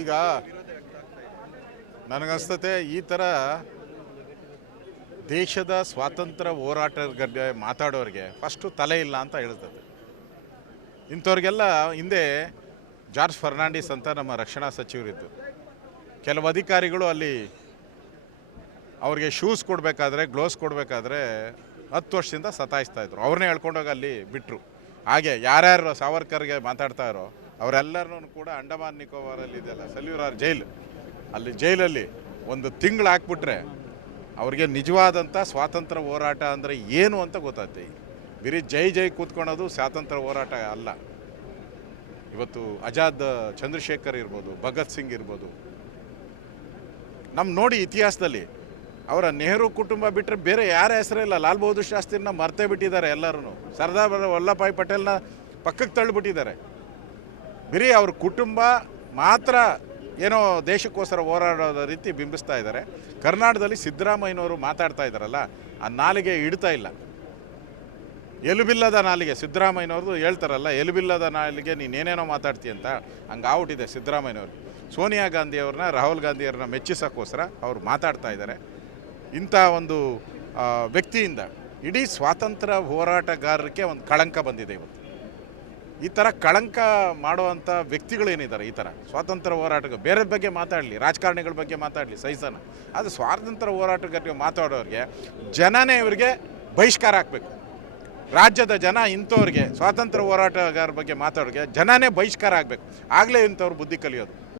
ಈಗ ನನಗನ್ಸ್ತತೆ ಈ ಥರ ದೇಶದ ಸ್ವಾತಂತ್ರ್ಯ ಹೋರಾಟಗಾರರಿಗೆ ಮಾತಾಡೋರಿಗೆ ಫಸ್ಟು ತಲೆ ಇಲ್ಲ ಅಂತ ಹೇಳ್ತದೆ. ಇಂಥವ್ರಿಗೆಲ್ಲ ಹಿಂದೆ ಜಾರ್ಜ್ ಫರ್ನಾಂಡಿಸ್ ಅಂತ ನಮ್ಮ ರಕ್ಷಣಾ ಸಚಿವರಿದ್ದು, ಕೆಲವು ಅಧಿಕಾರಿಗಳು ಅಲ್ಲಿ ಅವ್ರಿಗೆ ಶೂಸ್ ಕೊಡಬೇಕಾದ್ರೆ, ಗ್ಲೋವ್ಸ್ ಕೊಡಬೇಕಾದ್ರೆ 10 ವರ್ಷದಿಂದ ಸತಾಯಿಸ್ತಾಯಿದ್ರು. ಅವ್ರನ್ನೇ ಹೇಳ್ಕೊಂಡೋಗಿ ಅಲ್ಲಿ ಬಿಟ್ಟರು. ಹಾಗೆ ಯಾರ್ಯಾರು ಸಾವರ್ಕರ್ಗೆ ಮಾತಾಡ್ತಾರೋ ಅವರೆಲ್ಲರೂ ಕೂಡ ಅಂಡಮಾನ್ ನಿಕೋಬಾರಲ್ಲಿ ಇದೆಯಲ್ಲ ಸೆಲ್ಯೂಲಾರ್ ಜೈಲು, ಅಲ್ಲಿ ಜೈಲಲ್ಲಿ 1 ತಿಂಗಳು ಹಾಕ್ಬಿಟ್ರೆ ಅವ್ರಿಗೆ ನಿಜವಾದಂಥ ಸ್ವಾತಂತ್ರ್ಯ ಹೋರಾಟ ಅಂದರೆ ಏನು ಅಂತ ಗೊತ್ತಾಗ್ತದೆ. ಬರೀ ಜೈ ಕೂತ್ಕೊಳ್ಳೋದು ಸ್ವಾತಂತ್ರ್ಯ ಹೋರಾಟ ಅಲ್ಲ. ಇವತ್ತು ಆಜಾದ್ ಚಂದ್ರಶೇಖರ್ ಇರ್ಬೋದು, ಭಗತ್ ಸಿಂಗ್ ಇರ್ಬೋದು, ನಮ್ಮ ನೋಡಿ ಇತಿಹಾಸದಲ್ಲಿ ಅವರ ನೆಹರು ಕುಟುಂಬ ಬಿಟ್ಟರೆ ಬೇರೆ ಯಾರ ಹೆಸರಿಲ್ಲ. ಲಾಲ್ ಬಹದ್ದೂರ್ ಶಾಸ್ತ್ರಿನ ಮರ್ತೇ ಬಿಟ್ಟಿದ್ದಾರೆ ಎಲ್ಲರೂ. ಸರ್ದಾರ್ ವಲ್ಲಭಭಾಯಿ ಪಟೇಲ್ನ ಪಕ್ಕಕ್ಕೆ ತಳ್ಳಿಬಿಟ್ಟಿದ್ದಾರೆ. ಬರೀ ಅವ್ರ ಕುಟುಂಬ ಮಾತ್ರ ಏನೋ ದೇಶಕ್ಕೋಸ್ಕರ ಹೋರಾಡೋದ ರೀತಿ ಬಿಂಬಿಸ್ತಾ ಇದ್ದಾರೆ. ಕರ್ನಾಟಕದಲ್ಲಿ ಸಿದ್ದರಾಮಯ್ಯನವರು ಮಾತಾಡ್ತಾ ಇದ್ದಾರಲ್ಲ, ಆ ನಾಲಿಗೆ ಇಡ್ತಾ ಇಲ್ಲ. ಎಲುಬಿಲ್ಲದ ನಾಲಿಗೆ ಸಿದ್ದರಾಮಯ್ಯನವ್ರದ್ದು ಹೇಳ್ತಾರಲ್ಲ, ಎಲುಬಿಲ್ಲದ ನಾಲಿಗೆ ನೀನೇನೇನೋ ಮಾತಾಡ್ತೀಯ ಅಂತ. ಹಂಗೆ ಆಗ್ಬಿಟ್ಟಿದೆ ಸಿದ್ದರಾಮಯ್ಯನವ್ರು. ಸೋನಿಯಾ ಗಾಂಧಿಯವ್ರನ್ನ, ರಾಹುಲ್ ಗಾಂಧಿಯವ್ರನ್ನ ಮೆಚ್ಚಿಸೋಕ್ಕೋಸ್ಕರ ಅವ್ರು ಮಾತಾಡ್ತಾ ಇದ್ದಾರೆ. ಇಂಥ ಒಂದು ವ್ಯಕ್ತಿಯಿಂದ ಇಡೀ ಸ್ವಾತಂತ್ರ್ಯ ಹೋರಾಟಗಾರರಿಗೆ ಒಂದು ಕಳಂಕ ಬಂದಿದೆ ಇವತ್ತು. ಈ ಥರ ಕಳಂಕ ಮಾಡುವಂಥ ವ್ಯಕ್ತಿಗಳೇನಿದ್ದಾರೆ, ಈ ಥರ ಸ್ವಾತಂತ್ರ್ಯ ಹೋರಾಟಗಾರ ಬೇರೆ ಬಗ್ಗೆ ಮಾತಾಡಲಿ, ರಾಜಕಾರಣಿಗಳ ಬಗ್ಗೆ ಮಾತಾಡಲಿ ಸಹಿಸನ, ಅದು ಸ್ವಾತಂತ್ರ್ಯ ಹೋರಾಟಗಾರರಿಗೆ ಮಾತಾಡೋರಿಗೆ ಜನನೇ ಇವರಿಗೆ ಬಹಿಷ್ಕಾರ ಹಾಕಬೇಕು. ರಾಜ್ಯದ ಜನ ಇಂಥವ್ರಿಗೆ ಸ್ವಾತಂತ್ರ್ಯ ಹೋರಾಟಗಾರರ ಬಗ್ಗೆ ಮಾತಾಡೋರಿಗೆ ಜನನೇ ಬಹಿಷ್ಕಾರ ಆಗಬೇಕು. ಆಗಲೇ ಇಂಥವ್ರು ಬುದ್ಧಿ ಕಲಿಯೋದು.